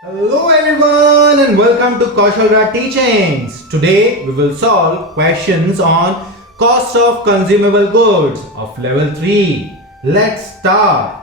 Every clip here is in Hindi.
Hello everyone and welcome to Kaushalra Teachings. Today we will solve questions on cost of consumable goods of level 3. Let's start.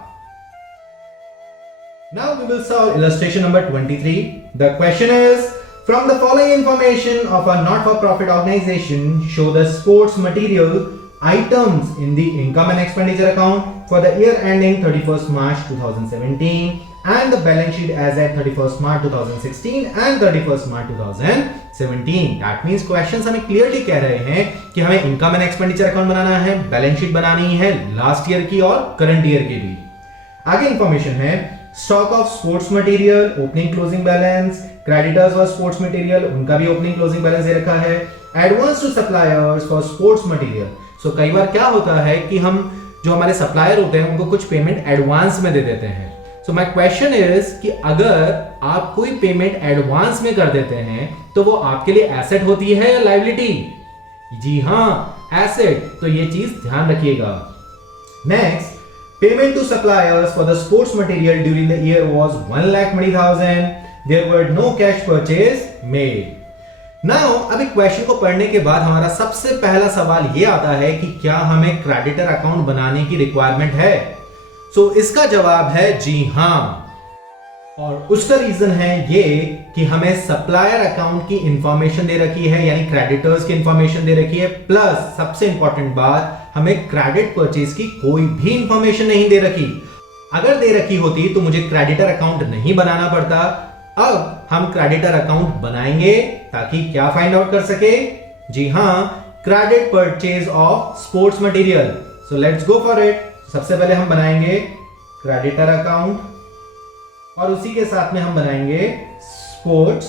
Now we will solve illustration number 23. The question is, from the following information of a not-for-profit organization, show the sports material items in the income and expenditure account for the year ending 31st March 2017 and the balance sheet as at 31st March 2016 and 31st March 2017. That means questions हमें clearly कह रहे हैं कि हमें income and expenditure account बनाना है, balance sheet बनानी है last year की और current year की भी. आगे information है stock of sports material, opening closing balance, creditors for sports material उनका भी opening closing balance दे रखा है, advance to suppliers for sports material. So कई बार क्या होता है कि हम जो हमारे सप्लायर होते हैं उनको कुछ पेमेंट एडवांस में दे देते हैं. सो माय क्वेश्चन इज कि अगर आप कोई पेमेंट एडवांस में कर देते हैं तो वो आपके लिए एसेट होती है या लायबिलिटी? जी हां, एसेट. तो ये चीज ध्यान रखिएगा. Next, payment to suppliers for the sports material during the year was 1,20,000. There were no cash purchase made. Now अभी क्वेश्चन को पढ़ने के बाद हमारा सबसे पहला सवाल ये आता है कि क्या हमें क्रेडिटर अकाउंट बनाने की रिक्वायरमेंट है? सो इसका जवाब है जी हां. और उसका रीजन है ये कि हमें सप्लायर अकाउंट की इंफॉर्मेशन दे रखी है, यानी क्रेडिटर्स की इंफॉर्मेशन दे रखी है, प्लस सबसे इंपॉर्टेंट बात, हमें क्रेडिट परचेज की कोई भी इंफॉर्मेशन नहीं दे रखी. अगर दे रखी होती तो मुझे क्रेडिटर अकाउंट नहीं बनाना पड़ता. अब हम क्रेडिटर अकाउंट बनाएंगे ताकि क्या फाइंड आउट कर सके? जी हां, credit purchase of sports material. So let's go for it. सबसे पहले हम बनाएंगे क्रेडिटर अकाउंट और उसी के साथ में हम बनाएंगे स्पोर्ट्स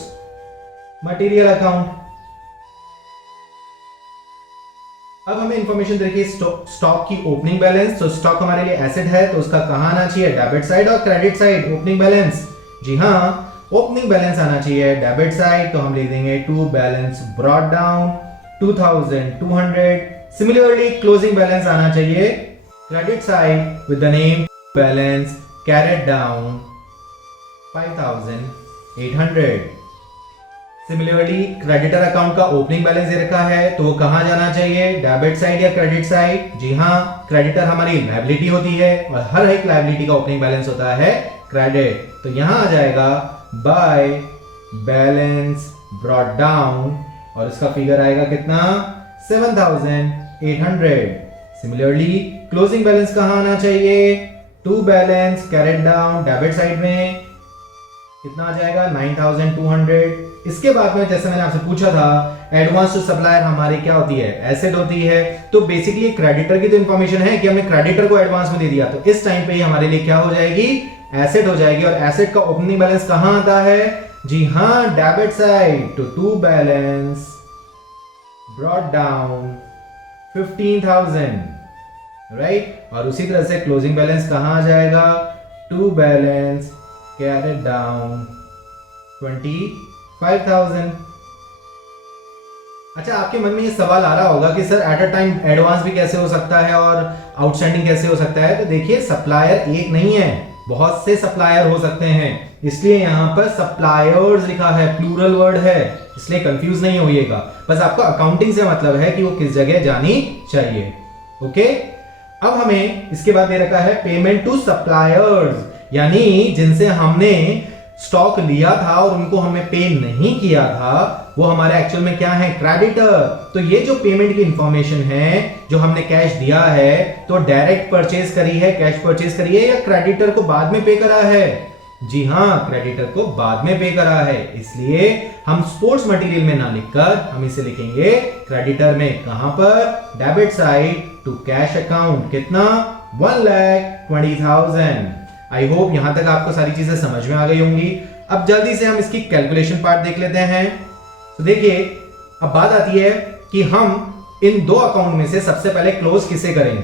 मटेरियल अकाउंट. अब हमें इंफॉर्मेशन देखिए स्टॉक की ओपनिंग बैलेंस. तो स्टॉक हमारे लिए एसेट है तो उसका कहां आना चाहिए? डेबिट साइड और क्रेडिट साइड. ओपनिंग बैलेंस, जी हां, ओपनिंग बैलेंस आना चाहिए डेबिट साइड. तो हम लिख देंगे to balance brought down 2200. Similarly closing balance आना चाहिए credit side with the name balance carried down 5800. Similarly creditor account का ओपनिंग बैलेंस दे रखा है तो वो कहां जाना चाहिए? डेबिट साइड या क्रेडिट साइड? जी हां, क्रेडिटर हमारी लायबिलिटी होती है और हर एक लायबिलिटी का ओपनिंग बैलेंस होता है क्रेडिट. तो यहां आ जाएगा बाय बैलेंस ब्रॉट डाउन और इसका फिगर आएगा कितना? 7800. सिमिलरली क्लोजिंग बैलेंस कहां आना चाहिए? To balance carried down debit side में कितना आ जाएगा? 9200. इसके बाद में जैसे मैंने आपसे पूछा था, एडवांस टू सप्लायर हमारी क्या होती है? एसेट होती है. तो बेसिकली क्रेडिटर की तो इंफॉर्मेशन है कि हमने क्रेडिटर को एडवांस में दे दिया, तो इस टाइम पे ही हमारे लिए क्या हो जाएगी? एसेट हो जाएगी. और एसेट का ओपनिंग बैलेंस कहां आता है? जी हां, डेबिट साइड. तो to balance brought down 15,000, right. और उसी तरह से क्लोजिंग बैलेंस कहां आ जाएगा? To balance carried down 25,000. अच्छा, आपके मन में ये सवाल आ रहा होगा कि sir at a time advance भी कैसे हो सकता है और आउटस्टैंडिंग कैसे हो सकता है? तो देखिए, सप्लायर एक नहीं है, बहुत से सप्लायर हो सकते हैं, इसलिए यहां पर सप्लायर्स लिखा है, प्लूरल वर्ड है, इसलिए कंफ्यूज नहीं होइएगा. बस आपको अकाउंटिंग से मतलब है कि वो किस जगह जानी चाहिए. ओके. अब हमें इसके बाद दे रखा है पेमेंट टू सप्लायर्स, यानी जिनसे हमने स्टॉक लिया था और उनको हमें पे नहीं किया था, वो हमारे एक्चुअल में क्या है? क्रेडिटर. तो ये जो पेमेंट की इंफॉर्मेशन है, जो हमने कैश दिया है, तो डायरेक्ट परचेज करी है, कैश परचेज करी है, या क्रेडिटर को बाद में पे करा है? जी हां, क्रेडिटर को बाद में पे करा है. इसलिए हम स्पोर्ट्स मटेरियल में ना लिखकर हम इसे लिखेंगे क्रेडिटर में. कहां पर? Debit side to cash account. कितना? 1,20,000. आई होप यहां तक आपको सारी चीजें समझ में आ गई होंगी. अब जल्दी से हम इसकी कैलकुलेशन पार्ट देख लेते हैं. तो देखिए, अब बात आती है कि हम इन दो अकाउंट में से सबसे पहले क्लोज किसे करेंगे?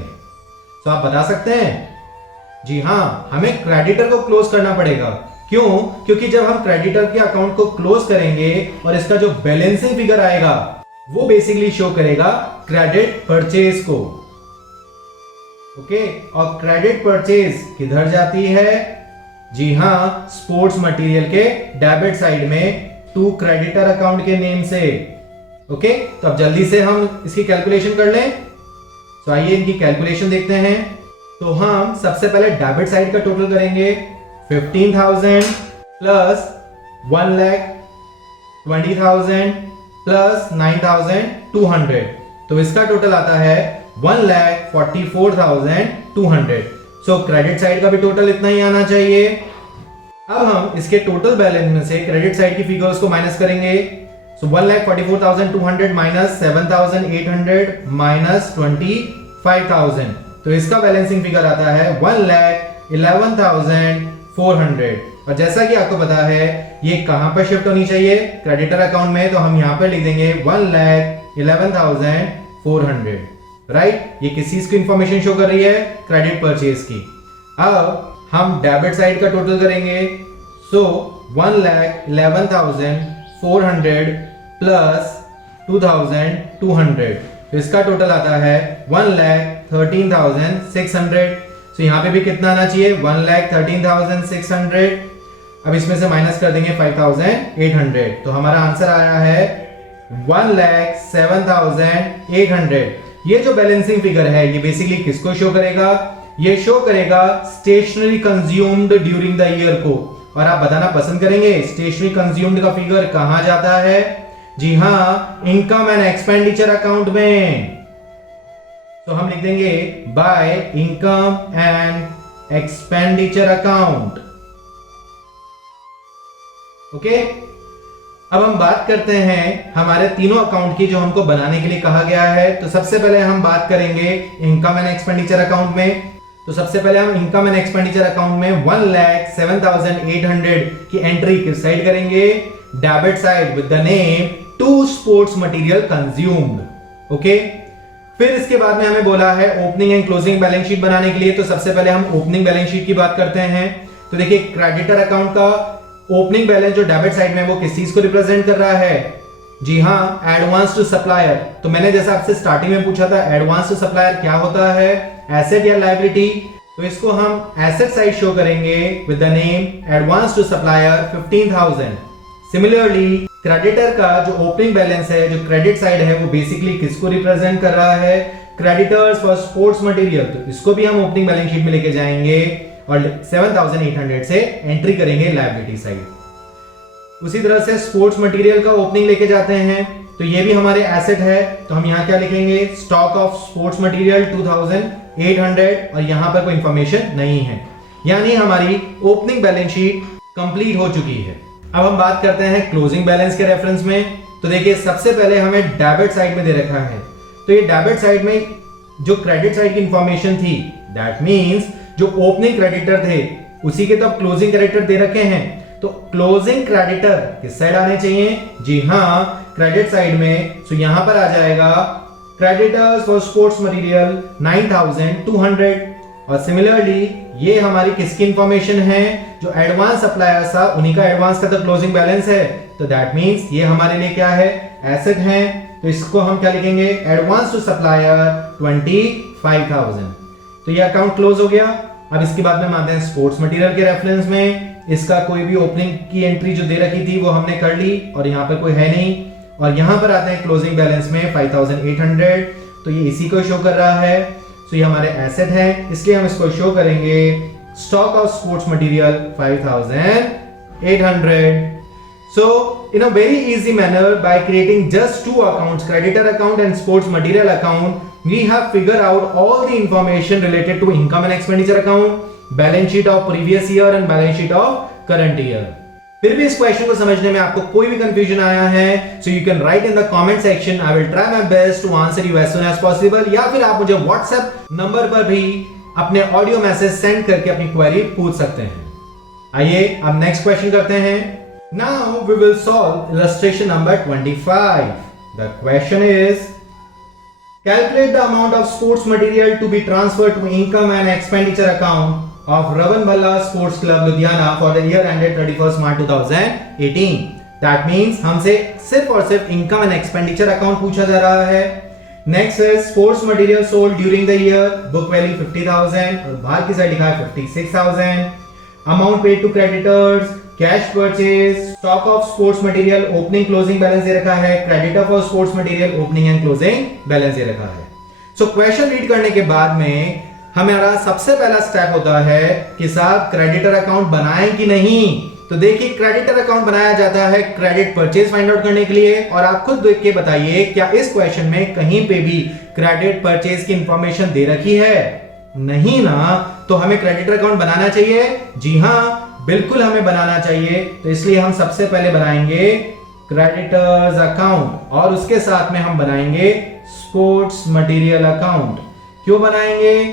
तो आप बता सकते हैं? जी हां, हमें क्रेडिटर को क्लोज करना पड़ेगा. क्यों? क्योंकि जब हम क्रेडिटर के अकाउंट को क्लोज करेंगे और इसका जो बैलेंसिंग फिगर आएगा वो बेसिकली शो करेगा क्रेडिट परचेज को. ओके. और क्रेडिट परचेज किधर जाती है? जी हाँ, स्पोर्ट्स मटेरियल के डेबिट साइड में टू क्रेडिटर अकाउंट के नेम से। ओके, तो अब जल्दी से हम इसकी कैलकुलेशन कर लें। तो आइए इनकी कैलकुलेशन देखते हैं। तो हम सबसे पहले डेबिट साइड का टोटल करेंगे 15,000 प्लस 1,20,000 प्लस 9,200, तो इसका टोटल आता है 1,44,200। सो क्रेडिट साइड का भी टोटल इतना ही आना चाहिए। अब हम इसके टोटल बैलेंस में से क्रेडिट साइड की फिगर्स को माइनस करेंगे। सो 1,44,200 माइनस 7,800 माइनस 25,000, तो इसका बैलेंसिंग फिगर आता है 1,11,400। और जैसा कि आपको पता है ये कहां पर शिफ्ट होनी चाहिए, क्रेडिटर अकाउंट में, तो हम यहां पर लिख देंगे 1,11,400। राइट, ये किस चीज की इंफॉर्मेशन शो कर रही है, क्रेडिट परचेज की। अब हम डेबिट साइड का टोटल करेंगे। सो 1,11,400 प्लस 2,200, तो इसका टोटल आता है 1,13,600। तो यहां पे भी कितना आना चाहिए, 1,13,600। अब इसमें से माइनस कर देंगे 5,800, तो हमारा आंसर आया है 1,07,800। ये जो बैलेंसिंग फिगर है ये बेसिकली किसको शो करेगा, ये शो करेगा stationery consumed during the year को। और आप बताना पसंद करेंगे स्टेशनरी कंज्यूम्ड का फिगर कहां जाता है। जी हां, इनकम एंड एक्सपेंडिचर अकाउंट में। तो हम लिख देंगे by income and expenditure account. Okay, अब हम बात करते हैं हमारे तीनों अकाउंट की जो हमको बनाने के लिए कहा गया है। तो सबसे पहले हम बात करेंगे इनकम एंड एक्सपेंडिचर अकाउंट में। तो सबसे पहले हम इनकम एंड एक्सपेंडिचर अकाउंट में 1,07,800 की एंट्री किस साइड करेंगे, debit side, with the name to sports material consumed. Okay, फिर इसके बाद में हमें बोला है opening and closing balance sheet बनाने के लिए। तो सबसे पहले हम ओपनिंग बैलेंस शीट की बात करते हैं। तो देखिए क्रेडिटर अकाउंट का ओपनिंग बैलेंस जो डेबिट साइड में वो किस चीज को रिप्रेजेंट कर रहा है, जी हाँ, एडवांस टू सप्लायर। तो मैंने जैसा आपसे स्टार्टिंग में पूछा था एडवांस टू सप्लायर क्या होता है, एसेट या लायबिलिटी। तो इसको हम एसेट साइड शो करेंगे with the name advance to supplier 15,000। Similarly creditor का जो ओपनिंग बैलेंस है, जो क्रेडिट साइड है, वो बेसिकली किसको रिप्रेजेंट कर रहा है, क्रेडिटर्स फॉर स्पोर्ट्स मटेरियल। तो इसको भी हम ओपनिंग बैलेंस शीट में लेके जाएंगे और 7,800 से एंट्री करेंगे लायबिलिटी साइड। उसी तरह से स्पोर्ट्स मटेरियल का ओपनिंग लेके जाते हैं, तो ये भी हमारे एसेट है। तो हम यहाँ क्या लिखेंगे, स्टॉक ऑफ स्पोर्ट्स मटेरियल 2,800, और यहाँ पर कोई इंफॉर्मेशन नहीं है, यानी हमारी ओपनिंग बैलेंस शीट कंप्लीट हो चुकी है। अब हम बात करते हैं क्लोजिंग बैलेंस के रेफरेंस में। तो देखिए सबसे पहले हमें डेबिट साइड में दे रखा है। तो ये डेबिट साइड में जो क्रेडिट साइड की इंफॉर्मेशन थी, दैट मींस जो ओपनिंग क्रेडिटर थे उसी के तो अब क्लोजिंग क्रेडिटर दे रखे हैं। तो क्लोजिंग क्रेडिटर किस साइड आने चाहिए, जी हाँ, क्रेडिट साइड में। सो यहां पर आ जाएगा क्रेडिटर्स फॉर स्पोर्ट्स मटेरियल 9,200। और सिमिलरली ये हमारी किसकी इंफॉर्मेशन है, जो एडवांस सप्लायर था उन्हीं का एडवांस का तो क्लोजिंग बैलेंस है। तो दैट मींस ये हमारे लिए क्या है, एसेट है। तो इसको हम क्या लिखेंगे, एडवांस टू सप्लायर 25,000। तो ये अकाउंट क्लोज हो गया। अब इसके बाद में हम आते हैं स्पोर्ट्स मटेरियल के रेफरेंस में। इसका कोई भी ओपनिंग की एंट्री जो दे रखी थी वो हमने कर ली और यहाँ पर कोई है नहीं। और यहाँ पर आते हैं क्लोजिंग बैलेंस में 5,800, तो ये इसी को शो कर रहा है। तो ये हमारे एसेट है, इसलिए हम इसको शो करेंगे stock of sports material 5,800। So in a very easy manner, by creating just two accounts, creditor account and sports material account, we have figured out all the information related to income and expenditure account, balance sheet of previous year and balance sheet of current year. फिर भी इस क्वेश्चन को समझने में आपको कोई भी कंफ्यूजन आया है, so you can write in the comment section. I will try my best to answer you as soon as possible. या फिर आप मुझे WhatsApp नंबर पर भी अपने ऑडियो मैसेज सेंड करके अपनी क्वेरी पूछ सकते हैं। आइए अब नेक्स्ट क्वेश्चन करते हैं। Now we will solve illustration number 25. The question is, calculate the amount of sports material to be transferred to income and expenditure account of Ravan Bhalla Sports Club Ludhiana for the year ended 31st March 2018. That means हमसे सिर्फ और सिर्फ income and expenditure account पूछा जा रहा है। Next is sports material sold during the year, book value 50,000 और बाहर की साइड लिखा है 56,000। Amount paid to creditors, cash purchase, stock of sports material, opening closing balance दे रखा है, creditor for sports material, opening and closing balance दे रखा है। सो क्वेश्चन रीड करने के बाद में हमारा सबसे पहला स्टेप होता है कि साहब क्रेडिटर अकाउंट बनाएं कि नहीं। तो देखिए क्रेडिटर अकाउंट बनाया जाता है क्रेडिट परचेज फाइंड आउट करने के लिए, और आप खुद देख के बताइए क्या इस क्वेश्चन में कहीं पे भी क्रेडिट परचेज की इंफॉर्मेशन दे रखी है? नहीं ना। तो हमें क्रेडिटर अकाउंट बनाना चाहिए? जी हाँ, बिल्कुल हमें बनाना चाहिए। तो इसलिए हम सबसे पहले बनाएंगे क्रेडिटर्स अकाउंट और उसके साथ में हम बनाएंगे स्पोर्ट्स मटेरियल अकाउंट। क्यों बनाएंगे?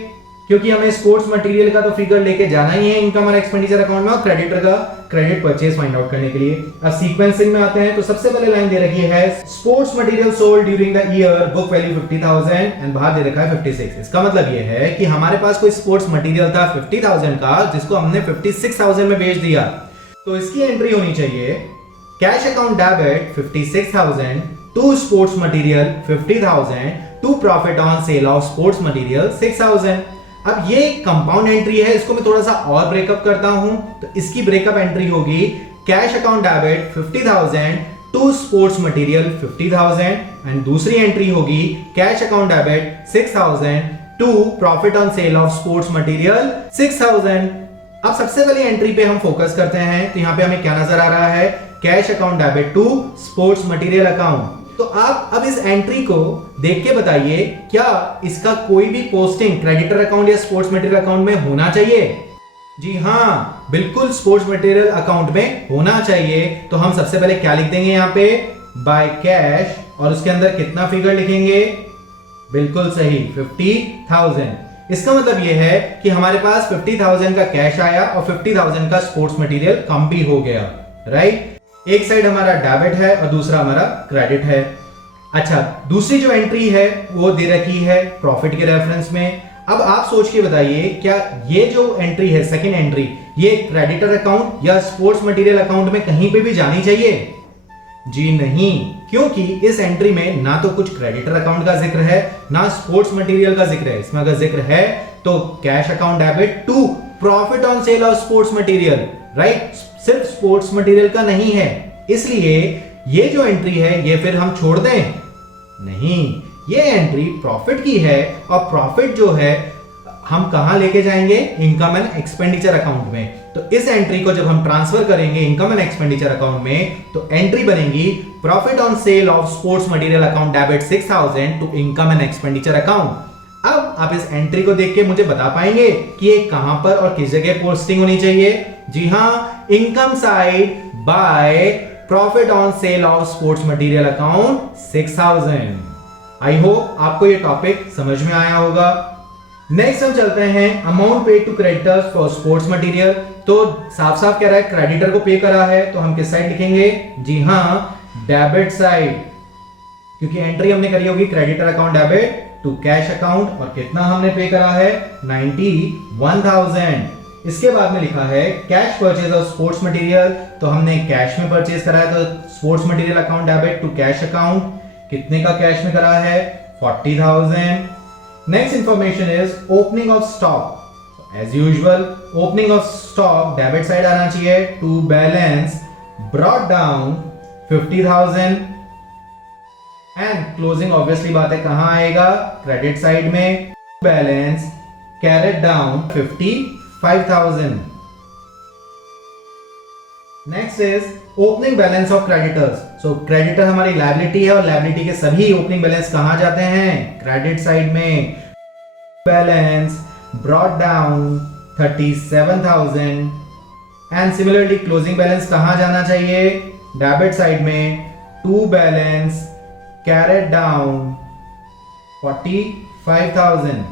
क्योंकि हमें स्पोर्ट्स मटेरियल का तो फिगर लेके जाना ही है इनकम और एक्सपेंडिचर अकाउंट में, और क्रेडिटर का क्रेडिट परचेज फाइंड आउट करने के लिए। अब सीक्वेंसिंग में आते हैं। तो सबसे पहले लाइन दे रखी है sports material sold during the year, book value 50,000 and बाहर दे रखा है 56। इसका मतलब ये है कि हमारे पास कोई स्पोर्ट्स मटेरियल था 50,000 का, जिसको हमने 56,000 में बेच दिया। तो इसकी एंट्री होनी चाहिए cash account debit 56,000 to sports material 50,000 to profit on sale of sports material 6,000। अब ये कंपाउंड एंट्री है, इसको मैं थोड़ा सा और ब्रेकअप करता हूं। तो इसकी ब्रेकअप एंट्री होगी cash account debit 50,000 to sports material 50,000 and दूसरी एंट्री होगी cash account debit 6,000 to profit on sale of sports material 6,000। अब सबसे पहली एंट्री पे हम फोकस करते हैं। तो यहां पे हमें क्या नजर आ रहा है? Cash account debit to sports material account. तो आप अब इस एंट्री को देख के बताइए क्या इसका कोई भी पोस्टिंग क्रेडिटर अकाउंट या स्पोर्ट्स मटेरियल अकाउंट में होना चाहिए? जी हाँ, बिल्कुल स्पोर्ट्स मटेरियल अकाउंट में होना चाहिए। तो हम सबसे पहले क्या लिख देंगे यहाँ पे? बाय कैश, और उसके अंदर कितना फिगर लिखेंगे? बिल्कुल सही 50,000। इसका मतलब यह है कि हमारे पास 50,000 का कैश आया और 50,000 का स्पोर्ट्स मटेरियल कम भी हो गया, राइट? एक साइड हमारा डेबिट है और दूसरा हमारा क्रेडिट है। अच्छा, दूसरी जो एंट्री है वो दे रखी है प्रॉफिट के रेफरेंस में। अब आप सोच के बताइए क्या ये जो एंट्री है सेकंड एंट्री, ये क्रेडिटर अकाउंट या स्पोर्ट्स मटेरियल अकाउंट में कहीं पे भी जानी चाहिए? जी नहीं, क्योंकि इस एंट्री में ना तो कुछ क्रेडिटर अकाउंट का जिक्र है ना स्पोर्ट्स मटेरियल का जिक्र है। इसमें अगर जिक्र है तो cash account debit to profit on sale of sports material, right? सिर्फ स्पोर्ट्स मटेरियल का नहीं है। इसलिए ये जो एंट्री है ये फिर हम छोड़ दें? नहीं, ये एंट्री प्रॉफिट की है, और प्रॉफिट जो है हम कहां लेके जाएंगे? इनकम एंड एक्सपेंडिचर अकाउंट में। तो इस एंट्री को जब हम ट्रांसफर करेंगे इनकम एंड एक्सपेंडिचर अकाउंट में, तो एंट्री बनेगी profit on sale of sports material account debit 6,000 to income and expenditure account. अब आप इस एंट्री को देख के मुझे बता पाएंगे कि ये कहां पर और किस जगह पोस्टिंग होनी चाहिए? जी हाँ, income side by profit on sale of sports material account 6,000। I hope आपको ये टॉपिक समझ में आया होगा। नेक्स्ट हम चलते हैं amount paid to creditors for sports material. तो साफ साफ कह रहा है क्रेडिटर को पे करा है, तो हम किस साइड लिखेंगे? जी हाँ, डेबिट साइड, क्योंकि एंट्री हमने करी होगी creditor account debit to cash account, और कितना हमने पे करा है? 91,000। इसके बाद में लिखा है cash purchase of sports material, तो हमने कैश में परचेज करा है, तो sports material account debit to cash account, कितने का कैश में करा है? 40,000। Next information is opening of stock. As usual opening of stock debit side आना चाहिए to balance brought down 50,000 and closing obviously बात है कहां आएगा? क्रेडिट साइड में, balance carried down 55,000। Next is opening balance of creditors. So creditor हमारी लायबिलिटी है और लायबिलिटी के सभी ओपनिंग बैलेंस कहां जाते हैं? क्रेडिट साइड में। Balance brought down 37,000 and similarly closing balance कहां जाना चाहिए? डेबिट साइड में टू बैलेंस कैरेट डाउन 45,000।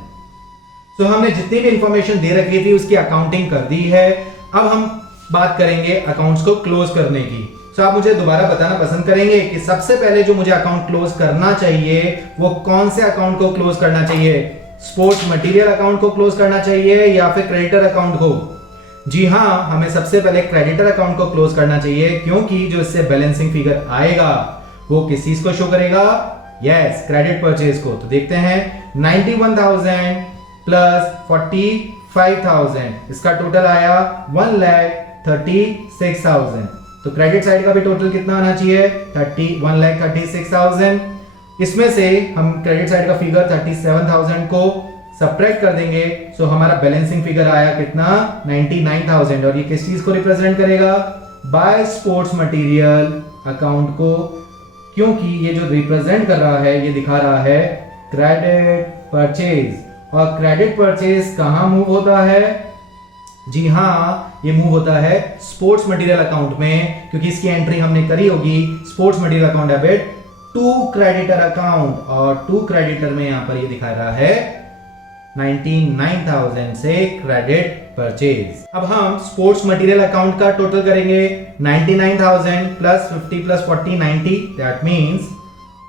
तो हमने जितनी भी इंफॉर्मेशन दे रखी थी उसकी अकाउंटिंग कर दी है। अब हम बात करेंगे अकाउंट्स को क्लोज करने की। तो आप मुझे दोबारा बताना पसंद करेंगे कि सबसे पहले जो मुझे अकाउंट क्लोज करना चाहिए वो कौन से अकाउंट को क्लोज करना चाहिए? स्पोर्ट्स मटेरियल अकाउंट को क्लोज करना चाहिए या फिर क्रेडिटर अकाउंट को? जी हाँ, हमें सबसे पहले क्रेडिटर अकाउंट को क्लोज करना चाहिए, क्योंकि जो इससे बैलेंसिंग फिगर आएगा वो किस चीज को शो करेगा? यस, क्रेडिट परचेज को। तो देखते हैं 91,000 प्लस 45 5,000, इसका टोटल आया 1,36,000। तो क्रेडिट साइड का भी टोटल कितना आना चाहिए 1,36,000। इसमें से हम क्रेडिट साइड का फिगर 37,000 को सब्ट्रैक्ट कर देंगे, सो हमारा बैलेंसिंग फिगर आया कितना 99,000। और ये किस चीज को रिप्रेजेंट करेगा बाय स्पोर्ट्स मटेरियल अकाउंट को, क्योंकि ये जो रिप्रेजेंट कर रहा है ये दिखा रहा है क्रेडिट परचेज। और क्रेडिट परचेज कहां मूव होता है, जी हाँ ये मूव होता है स्पोर्ट्स मटेरियल अकाउंट में, क्योंकि इसकी एंट्री हमने करी होगी sports material account debit to creditor account, और टू क्रेडिटर में यहां पर ये दिखा रहा है 99,000 से क्रेडिट परचेज। अब हम स्पोर्ट्स मटेरियल अकाउंट का टोटल करेंगे 99,000 प्लस 50 प्लस 40 90, दैट मींस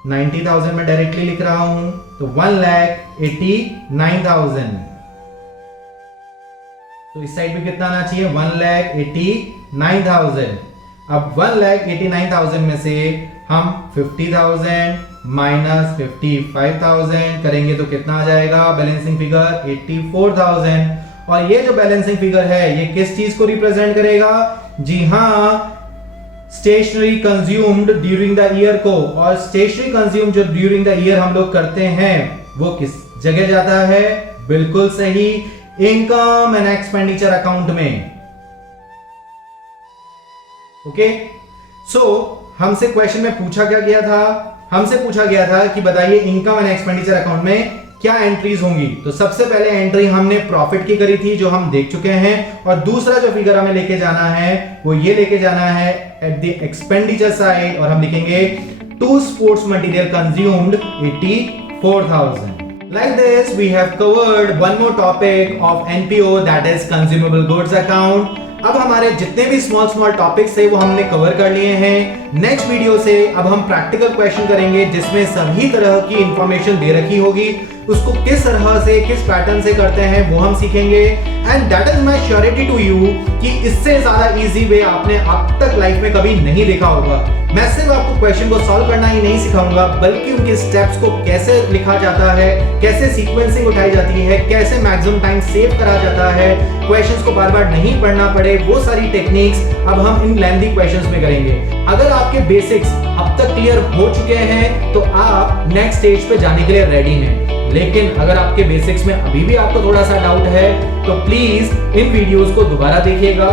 90,000 में डायरेक्टली लिख रहा हूं, तो 1,89,000। तो इस साइड पे कितना आना चाहिए 1,89,000। अब 1,89,000 में से हम 50,000 माइनस 55,000 करेंगे तो कितना आ जाएगा बैलेंसिंग फिगर 84,000। और ये जो बैलेंसिंग फिगर है ये किस चीज को रिप्रेजेंट करेगा, जी हाँ stationery consumed during the year को। और स्टेशनरी कंज्यूम जो ड्यूरिंग द ईयर हम लोग करते हैं वो किस जगह जाता है, बिल्कुल सही इनकम एंड एक्सपेंडिचर अकाउंट में। ओके, सो हमसे क्वेश्चन में पूछा क्या गया था, हमसे पूछा गया था कि बताइए इनकम एंड एक्सपेंडिचर अकाउंट में क्या एंट्रीज होंगी। तो सबसे पहले एंट्री हमने प्रॉफिट की करी थी जो हम देख चुके हैं, और दूसरा जो फिगर हमें लेके जाना है वो ये लेके जाना है एट द एक्सपेंडिचर साइड, और हम लिखेंगे to sports material consumed 84,000। Like this, we have covered one more topic of NPO, that is consumable goods account. अब हमारे जितने भी स्मॉल टॉपिक्स थे वो हमने कवर कर लिए हैं। नेक्स्ट वीडियो से अब हम प्रैक्टिकल क्वेश्चन करेंगे जिसमें सभी तरह की इंफॉर्मेशन दे रखी होगी, उसको किस तरह से किस पैटर्न से करते हैं वो हम सीखेंगे। And that is my surety to you कि इससे ज्यादा इजी वे आपने अब तक लाइफ में कभी नहीं देखा होगा। मैं सिर्फ आपको क्वेश्चन को सॉल्व करना ही नहीं सिखाऊंगा, बल्कि उनके स्टेप्स को कैसे लिखा जाता है, कैसे सीक्वेंसिंग उठाई जाती है, कैसे मैक्सिमम टाइम सेव करा जाता है, क्वेश्चंस को बार बार नहीं पढ़ना पड़े, वो सारी टेक्निक्स अब हम इन लेंथी क्वेश्चंस में करेंगे। अगर आपके बेसिक्स अब तक क्लियर हो चुके हैं तो आप नेक्स्ट स्टेज पे जाने के लिए रेडी हैं। लेकिन अगर आपके बेसिक्स में अभी भी आपको थोड़ा सा डाउट है तो प्लीज इन वीडियोस को दोबारा देखिएगा,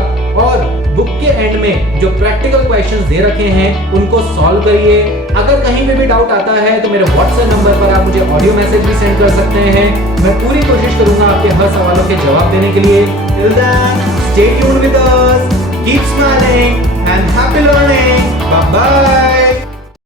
और बुक के एंड में जो प्रैक्टिकल क्वेश्चंस दे रखे हैं उनको सॉल्व करिए। अगर कहीं पे भी डाउट आता है तो मेरे व्हाट्सएप नंबर पर आप मुझे ऑडियो मैसेज भी सेंड कर सकते हैं। मैं पूरी कोशिश करूंगा आपके हर सवालों के जवाब देने के लिए। Till then stay tuned with us, keep smiling and happy learning. Bye bye.